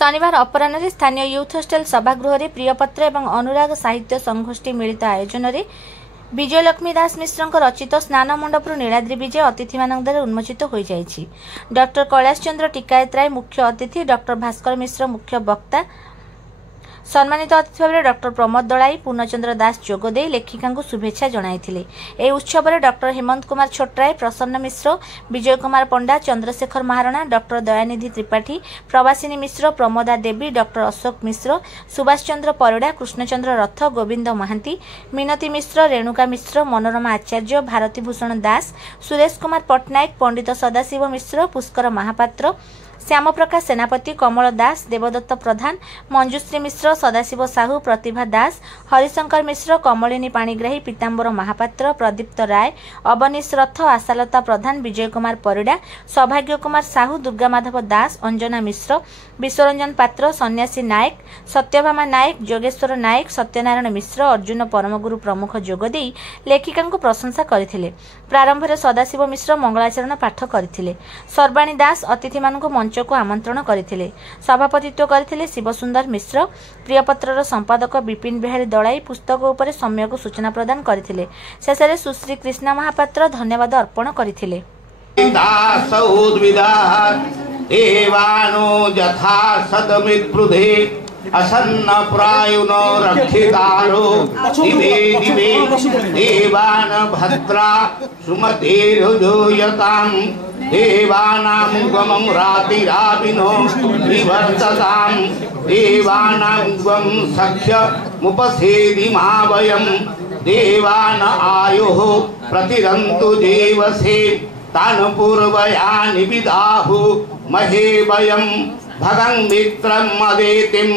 शनिवार अपराह स्थानीय youth hostel सभागृह में प्रियपत्र एवं अनुराग साहित्य संगोष्ठी मिलित आयोजन में विजयलक्ष्मी दास मिश्र रचित स्नान मंडपरू नीलाद्रि विजय अतिथि मान द्वारा उन्मोचित हो जाइछि। डॉक्टर कैलाश चंद्र टिकायत राय मुख्य अतिथि, डॉक्टर भास्कर मिश्र मुख्य वक्ता, सम्मानित अतिथि भाव डॉक्टर प्रमोद दलाई, पूर्णचंद्र दास जोगदे लेखिका शुभेच्छा जणाइथिले। ए उत्सव में डॉक्टर हेमंत कुमार छोटराय, प्रसन्न मिश्र, विजय कुमार पंडा, चंद्रशेखर महारणा, डॉक्टर दयानिधि त्रिपाठी, प्रवासिनी मिश्र, प्रमोदा देवी, डॉक्टर अशोक मिश्र, सुभाष चंद्र परिड़ा, कृष्णचंद्र रथ, गोविंद महांती, मिनती मिश्र, रेणुका मिश्र, मनोरमा आचार्य, भारती भूषण दास, सुरेश कुमार पट्टनायक, पंडित सदाशिव मिश्र, पुष्कर महापात्र, श्याम प्रकाश सेनापति, कमल दास, देवदत्त प्रधान, मंजुश्री मिश्र, सदाशिव साहू, प्रतिभा दास, हरिशंकर मिश्र, कमलिनी पाणिग्राही, पीताम्बर महापात्र, प्रदीप्त राय, अवनीश रथ, आशालता प्रधान, विजय कुमार परिड़ा, सौभाग्य कुमार साहू, दुर्गा माधव दास, अंजना मिश्र, विश्वरंजन पात्र, सन्यासी नायक, सत्यभामा नायक, जोगेश्वर नायक, सत्यनारायण मिश्र, अर्जुन परमगुरु प्रमुख जोगदे लेखिका प्रशंसा करथिले। प्रारंभ में सदाशिव मिश्र मंगलाचरण पाठ करथिले। सर्वाणी दास अतिथि मानक मंच को आमंत्रण करथिले। सभापतित्व करथिले शिवसुंदर मिश्र। प्रियपत्रर संपादक विपिन बिहारी दलाई पुस्तक उपरे सम्यक सूचना प्रदान करथिले। शेषे सुश्री कृष्णा महापात्र धन्यवाद अर्पण करथिले। असन्न प्रायुनो रक्षितारो दिवे दिवे देवान भद्रा सुमतेर्जोयताम् देवानां गमं रातिराविनो विवर्तताम् देवानां गं सख्य मुपसेदिमावयम् देवान आयुः प्रतिरन्तु देवसे तान् पूर्वयानि विदाहु महे वयम् भगं मित्रं मदेतिं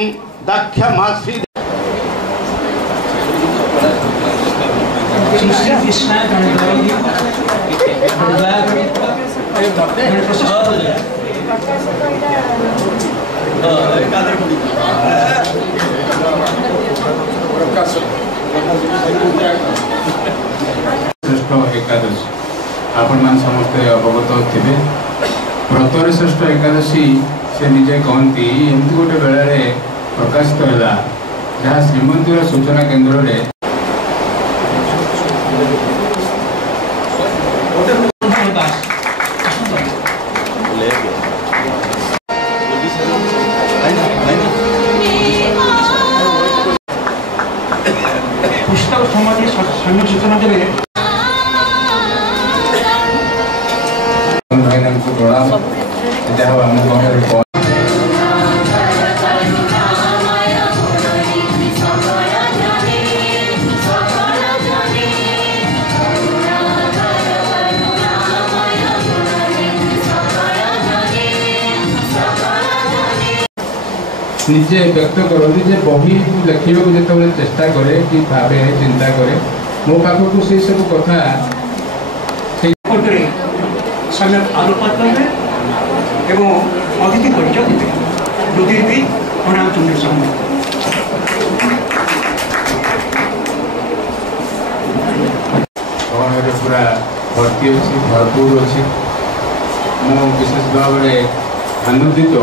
दक्षमसि श्रेष्ठ एकादशी आपण मान समस्ते अवगत थे। व्रतर श्रेष्ठ एकादशी से निजे कहती एमती गोटे बेले प्रकाशित है जहाँ श्रीमंदिर सूचना केन्द्र में पुस्तक संबंधी सम्यक सूचना देवे निजे व्यक्त करती जे बही लिखा जो चेष्टा करे कि भावे चिंता करे मो पाखक से सब कथा सम्यक आलोकपात करेंगे एवं अतिथि परिचय देते ज्योतिर्वी प्रणाम चंद्र सामने पूरा भर्ती अच्छी भरपूर अच्छी मो विशेष भाव में आनंदित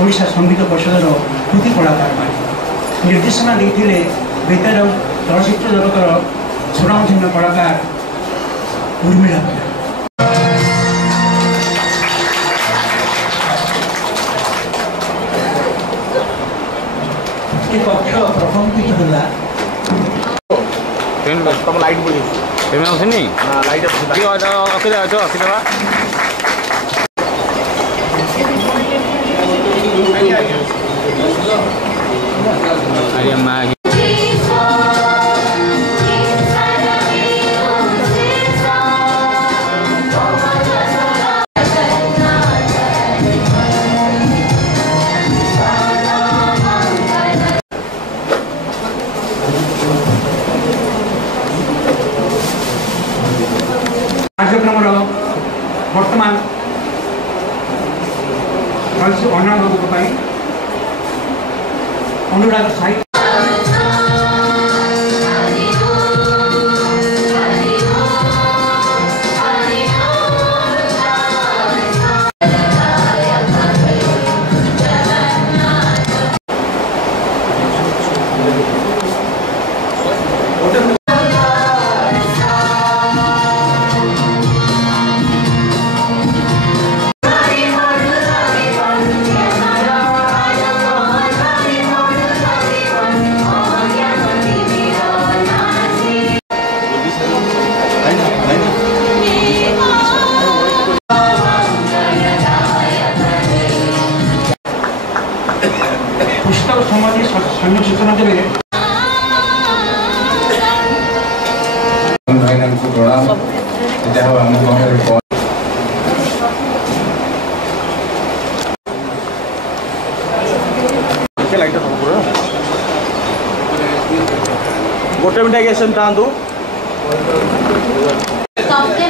ओडिशा संगीत परिषदर कृति कलाकार मान निर्देशना देते बेतार चलचित्र जगतर सुनामधन्य कलाकार उर्मिला कक्ष प्रकम्पित होला लाइट अरे माँ कार्यक्रम बर्तमान अनुराग साहित्य पुस्तक संबंधी सम्यक सूचना देवे गोटे मिनट आगे चाहतु सबके